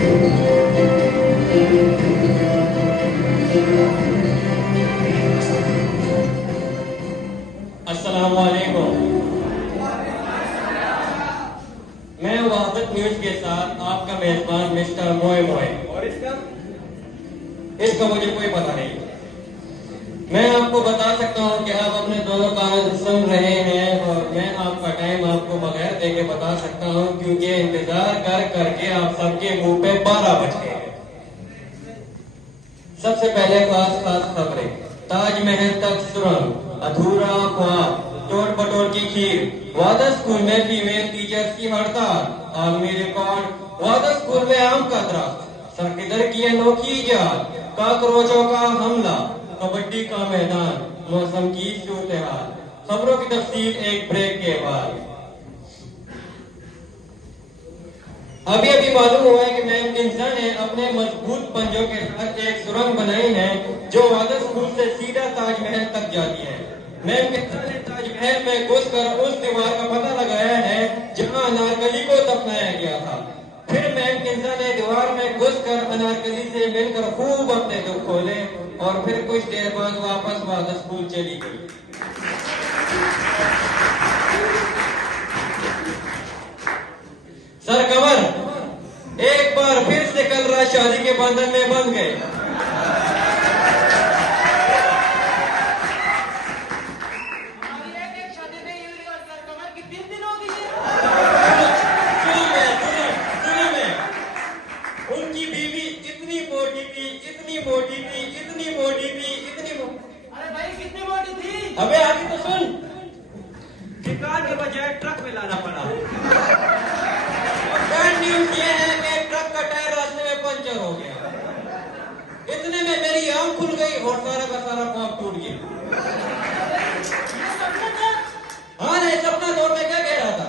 अस्सलामुअलैकुम। मैं वहादत न्यूज के साथ आपका मेजबान मिस्टर मोए मोए। और इसका मुझे कोई पता नहीं। मैं आपको बता सकता हूँ कि आप अपने दोनों कानों से सुन रहे हैं और मैं आपका टाइम आपको बगैर देके बता सकता हूँ, क्योंकि इंतजार कर करके आप सबके मुंह पे 12 बज गए हैं। सबसे पहले खास खबरें। ताजमहल तक सुरंग, अधूरा ख्वाब, टोल पटोल की खीर, वादा स्कूल में फीमेल टीचर्स की हड़ताल, आलमी रिकॉर्ड, वादा स्कूल में आम का दरख्त, सरकिदर की अनोखी इजाद, काकरोचों का हमला, कबड्डी का मैदान, मौसम की सूरत हाल। खबरों की तफसील एक ब्रेक के बाद। अभी अभी मालूम हुआ है कि मैम किंसा ने अपने मजबूत पंजों के साथ एक सुरंग बनाई है जो वादा स्कूल से सीधा ताजमहल तक जाती है। मैम किंसा ने ताजमहल में घुसकर उस दीवार का पता लगाया है जहां अनारकली को दफनाया गया था। फिर मैम किंसा ने दीवार में घुसकर अनारकली से मिलकर खूब अपने दुख खोले और फिर कुछ देर बाद वापस वादा स्कूल चली गई। सरकवर एक बार फिर से कल रात शादी के बंधन में बंध गए। उनकी बीवी इतनी मोटी थी, इतनी मोटी थी, इतनी मोटी थी, इतनी अरे भाई कितनी मोटी थी? अबे आगे तो सुन। कार के बजाय ट्रक में लाना पड़ा। बैड न्यूज ये है कि ट्रक का टायर रास्ते में पंचर हो गया। इतने में मेरी आंख खुल गई और सारा का सारा ख्वाब टूट गया। हाँ नहीं, सपना दौर में क्या कह रहा था?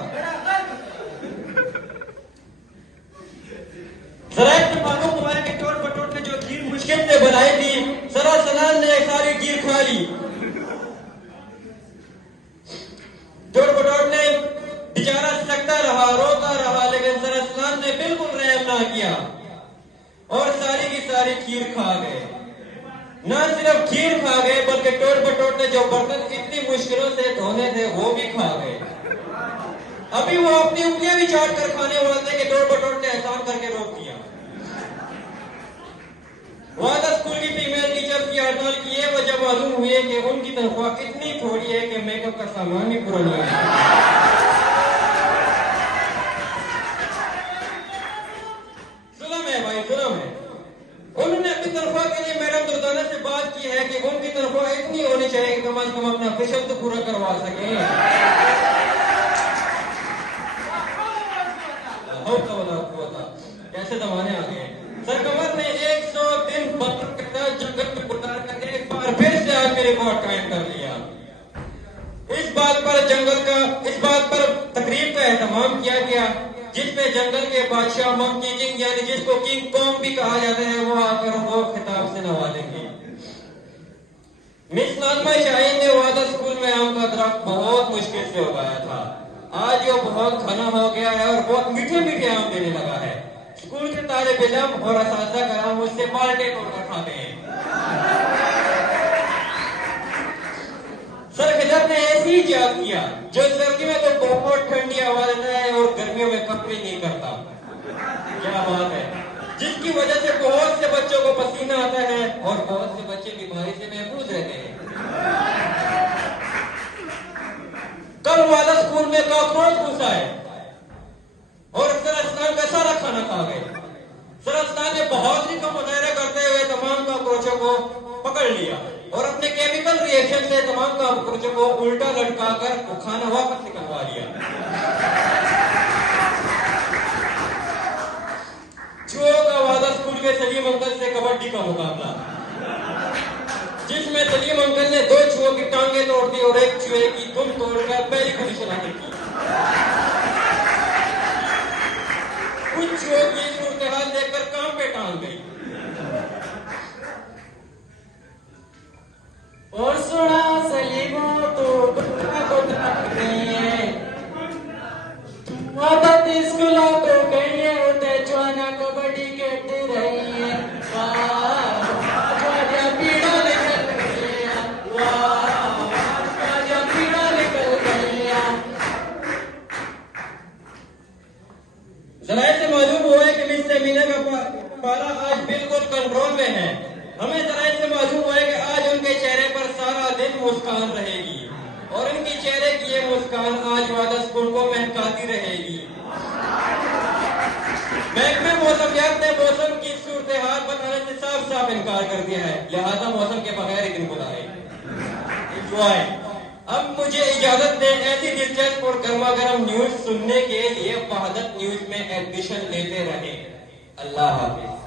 सराय में मालूम हुआ है कि टोल पटोल ने जो खीर मुश्किल से बनाई थी, सरा सनान ने सारी खीर खा ली। टोल पटोल ने बेचारा सकता रहा, रोता रहा, लेकिन सरा सनान ने बिल्कुल रहम ना किया और सारी की सारी खीर खा गए। न सिर्फ खीर खा गए बल्कि टोल पटोल ने जो बर्तन इतनी मुश्किलों से धोने थे वो भी खा गए। अभी वो अपनी उंगलियां भी चाट कर खाने वाले थे कि टोल पटोल ने एहसान करके रोक दिया। वादा स्कूल की फीमेल टीचर की हड़ताल की ये वजह मालूम हुई है कि उनकी तनख्वाह इतनी थोड़ी है कि मेकअप का सामान भी पूरा नहीं है। जुल्म है भाई, जुल्म है। उन्होंने अपनी तनख्वाह के लिए मैडम दुर्दाना से बात की है कि उनकी तनख्वाह इतनी होनी चाहिए कि कम से कम अपना फेशियल तो पूरा करवा सके। कैसे जमाने आ गए। सरकवर ने 100 दिन जंगल में गुजार कर एक बार फिर से आज रिकॉर्ड कायम कर लिया। इस बात पर तकरीब का एहतमाम किया गया जिसमें जंगल के बादशाह मंकी किंग यानी जिसको किंग कॉन्ग भी कहा जाता है वो आकर वो खिताब से नवाजेंगे। मिस नाज़मा शाहीन ने वादा स्कूल में आम का दरख्त बहुत मुश्किल से उगाया था। आज ये बहुत घना हो गया है और बहुत मीठे मीठे आम देने लगा है। स्कूल के तालिब इल्म और असातिज़ा कराम उससे बाल्टे तोड़कर खाते हैं। सरकिदर ने ऐसी इजाद किया जो सर्दी में तो बहुत ठंडी हवा देता है और गर्मियों में कपड़े नहीं करता। क्या बात है, जिसकी वजह से बहुत से बच्चों को पसीना आता है और बहुत से बच्चे बीमारी से महफूज रहते हैं। कल वाला स्कूल में कॉकरोच घुसा है और सरस्तान का सारा खाना खा गए। सरस्तान ने बहादुरी का मुजाहरा करते हुए तमाम कॉकरोचों को पकड़ लिया और अपने केमिकल रिएक्शन से तमाम कॉकरोचों को उल्टा लटकाकर खाना वापस निकलवा लिया। चुओं का वादा स्कूल के सलीम अंकल से कबड्डी का मुकाबला, जिसमें सलीम अंकल ने 2 चुओं की टांगे तोड़ दी और एक चूहे की दुम तोड़कर पहली पोजीशन हासिल की। कुछ चुओं की सूरत-ए-हाल देखकर काम पे टांग गई। और सुना सलीमो तो नहीं है, आदत स्कूलों को कहिए होते चुआना कबड्डी के में हैं। हमें जरा इनसे मालूम हुआ है कि आज उनके चेहरे पर सारा दिन मुस्कान रहेगी और इनके चेहरे की ये मुस्कान आज वादा स्कूल को महकाती रहेगी। महकमे मौसमियात ने मौसम की सूरत हाल बताने से साफ साफ इनकार कर दिया है, लिहाजा मौसम के बगैर ही दिन बुलाए। एंजॉय। अब मुझे इजाजत दें ऐसी दिलचस्प और गर्मा गर्म न्यूज सुनने के लिए वहादत न्यूज में एडमिशन लेते रहे। अल्लाह हाफिज।